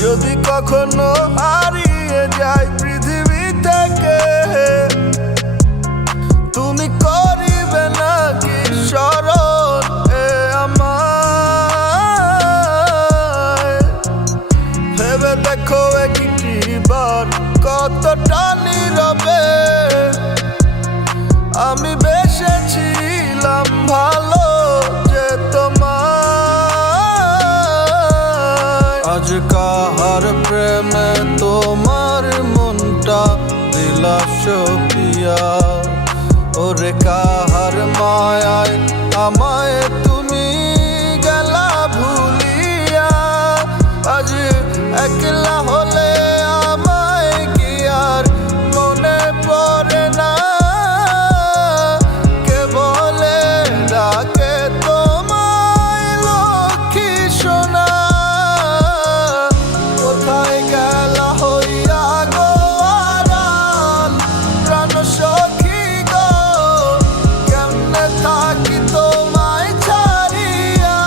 যদি কখনো হারিয়ে যাই পৃথিবী থেকে, তুমি করিবে নাকি স্মরণ আমায়? ভেবে দেখো একটিবার কতটা নীরবে আমি বেসেছিলাম ভালো যে তোমায়। আজ কাহার প্রেমে তোমার মনটা দিলা সপিয়া, ওরে কাহার মায়ায় আমায় তুমি গেলা ভুলিয়া। আজ একলা হলে আমায় কি আর মনে পড়ে না? কে বলে ডাকে তোমায় লক্ষ্মী সোনা? কোথায় গেলা হইয়া গো আড়াল প্রাণ সখী গো? কেমনে থাকি তোমায় ছাড়িয়া?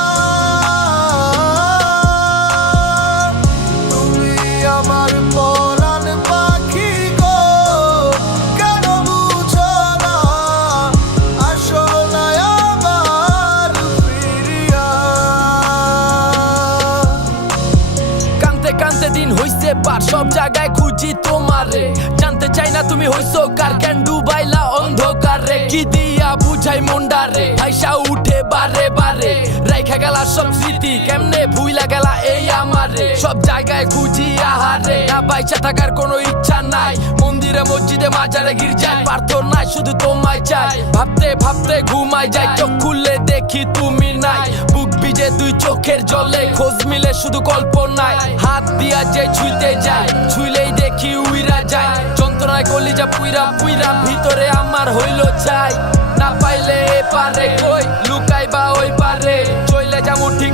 তুমি আমার পরাণ পাখি গো, কেন বুঝো না? আসো না আবার ফিরিয়া। কানতে কানতে দিন হইছে পার, সব জায়গায় খুঁজি তোমারে। জানতে চাই না তুমি হইছো কার, কেন ডুবাইলা অন্ধকারে? কি দিয়া বুঝাই মন্ডারে, ভাইসা উঠে বারে বারে। রাইখা গেলা সব স্মৃতি, কেমনে ভুইলা গেলা এই আমারে। সব জায়গায় খুঁজি আহারে, না বাইচা থাকার কোনো ইচ্ছা নাই। মন্দিরে মসজিদে মাজারে গির্জায় প্রার্থনায় শুধু তোমায় চাই। ভাবতে ভাবতে ঘুমাই যাই, চোখ খুললে দেখি তুমি নাই। বুক ভিজে দুই চোখের জলে, খোঁজ মিলে শুধু কল্পনায়। হাত দিয়া যে ছুঁইতে যায়, ছুঁইলেই দেখি উইরা যায়। যন্ত্রণায় কলিজা পুইরা পুইরা ভিতরে আমার হইল চাই। না পাইলে এ পারে কই লুকাইবা ওই পারে, চইলে যাবো ঠিক